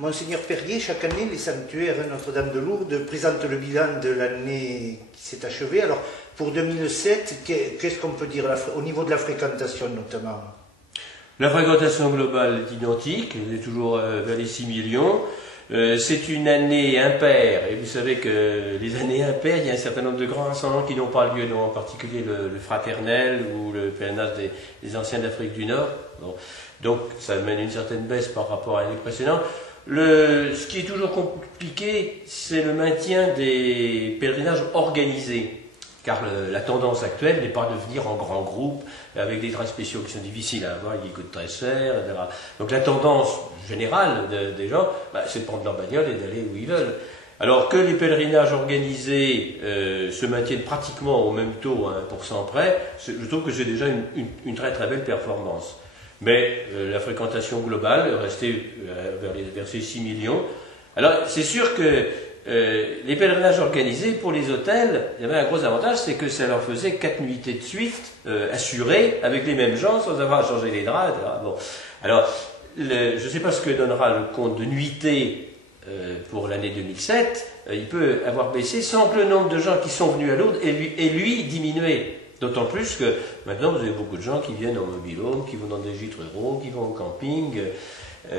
Monseigneur Perrier, chaque année, les sanctuaires Notre-Dame de Lourdes présentent le bilan de l'année qui s'est achevée. Alors, pour 2007, qu'est-ce qu'on peut dire au niveau de la fréquentation notamment? La fréquentation globale est identique, elle est toujours vers les 6 millions. C'est une année impaire, et vous savez que les années impaires, il y a un certain nombre de grands rassemblements qui n'ont pas lieu, en particulier le fraternel ou le pèlerinage des anciens d'Afrique du Nord. Bon. Donc ça amène une certaine baisse par rapport à l'année précédente. Ce qui est toujours compliqué, c'est le maintien des pèlerinages organisés. Car la tendance actuelle n'est pas de venir en grand groupe, avec des trains spéciaux qui sont difficiles à avoir, qui coûtent très cher, etc. Donc la tendance générale des gens, c'est de prendre leur bagnole et d'aller où ils veulent. Alors que les pèlerinages organisés se maintiennent pratiquement au même taux, à 1% près, je trouve que c'est déjà une très très belle performance. Mais la fréquentation globale est restée vers ces 6 millions. Alors c'est sûr que les pèlerinages organisés pour les hôtels, il y avait un gros avantage, c'est que ça leur faisait 4 nuitées de suite assurées avec les mêmes gens sans avoir à changer les draps, etc. Bon. Alors, je ne sais pas ce que donnera le compte de nuitées pour l'année 2007. Il peut avoir baissé sans que le nombre de gens qui sont venus à Lourdes ait lui diminué. D'autant plus que maintenant vous avez beaucoup de gens qui viennent en mobil-home, qui vont dans des gîtes ruraux, qui vont au camping. Il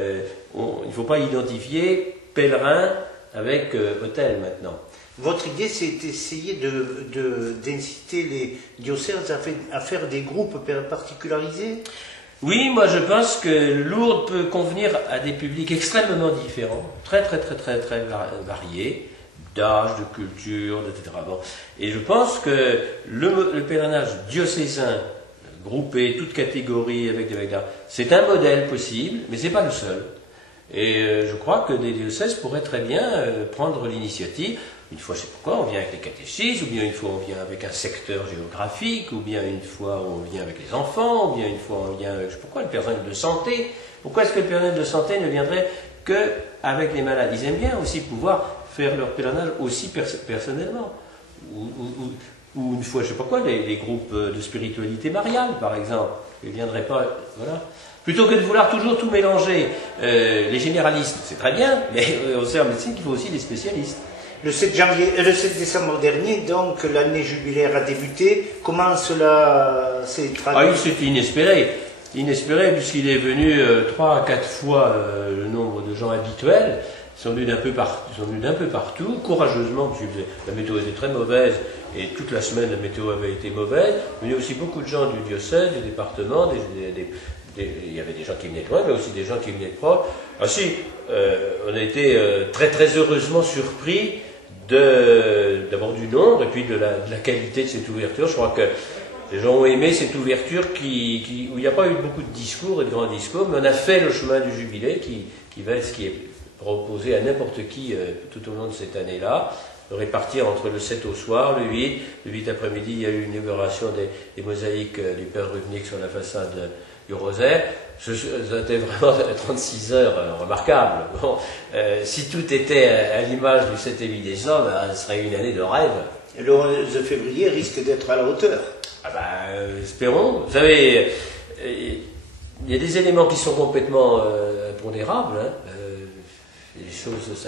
ne faut pas identifier pèlerin avec hôtel maintenant. Votre idée, c'est d'essayer d'inciter les diocèses à faire des groupes particularisés? Oui, moi je pense que Lourdes peut convenir à des publics extrêmement différents, très variés, d'âge, de culture, etc. Bon. Et je pense que le pèlerinage diocésain, groupé, toutes catégories, c'est un modèle possible, mais ce n'est pas le seul. Et je crois que des diocèses pourraient très bien prendre l'initiative. Une fois, c'est pourquoi on vient avec les catéchistes, ou bien une fois on vient avec un secteur géographique, ou bien une fois on vient avec les enfants, ou bien une fois on vient avec, pourquoi le personnel de santé. Pourquoi est-ce que le personnel de santé ne viendrait qu'avec les malades? Ils aiment bien aussi pouvoir faire leur pèlerinage aussi personnellement. Ou une fois, je ne sais pas quoi, les groupes de spiritualité mariale, par exemple. Ils ne viendraient pas, voilà. Plutôt que de vouloir toujours tout mélanger, les généralistes, c'est très bien, mais on sait en médecine qu'il faut aussi des spécialistes. Le 7 décembre dernier, donc, l'année jubilaire a débuté. Comment cela s'est traduit? C'était inespéré. Inespéré, puisqu'il est venu 3 à 4 fois le nombre de gens habituels. Ils sont venus d'un peu partout, courageusement, parce que la météo était très mauvaise, et toute la semaine la météo avait été mauvaise. Il y a aussi beaucoup de gens du diocèse, du département, il y avait des gens qui venaient de loin, mais aussi des gens qui venaient de proche. On a été très heureusement surpris d'abord du nombre, et puis de la qualité de cette ouverture. Je crois que les gens ont aimé cette ouverture où il n'y a pas eu beaucoup de discours et de grands discours, mais on a fait le chemin du jubilé qui va être ce qui est proposé à n'importe qui tout au long de cette année-là, de répartir entre le 7 au soir, le 8 après-midi, il y a eu une inauguration des mosaïques du Père Rubnik sur la façade du rosaire. Ça a été vraiment 36 heures remarquables. Bon, si tout était à l'image du 7 et 8 décembre, ce serait une année de rêve. Et le 11 février risque d'être à la hauteur. Espérons. Vous savez, il y a des éléments qui sont complètement impondérables. Les choses,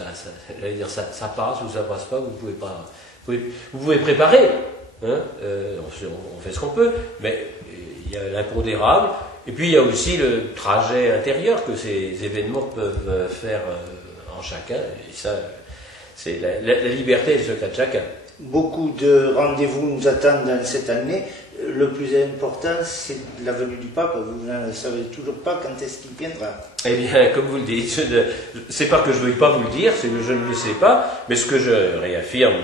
j'allais dire, ça passe ou ça passe pas, vous pouvez pas. Vous pouvez préparer, on fait ce qu'on peut, mais il y a l'impondérable, et puis il y a aussi le trajet intérieur que ces événements peuvent faire en chacun, et ça, c'est la liberté et le secret de chacun. Beaucoup de rendez-vous nous attendent dans cette année. Le plus important, c'est la venue du pape. Vous ne savez toujours pas quand est-ce qu'il viendra. Eh bien, comme vous le dites, c'est pas que je ne veuille pas vous le dire, c'est que je ne le sais pas, mais ce que je réaffirme,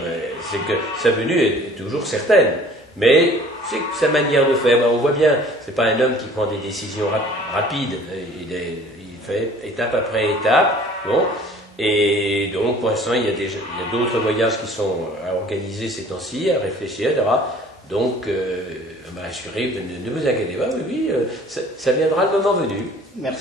c'est que sa venue est toujours certaine. Mais c'est sa manière de faire. On voit bien, c'est pas un homme qui prend des décisions rapides. Il fait étape après étape. Bon. Et donc, pour l'instant, il y a d'autres voyages qui sont à organiser ces temps-ci, à réfléchir, etc. Donc, m'a assuré, ne vous inquiétez pas, oui, ça viendra le moment venu. Merci.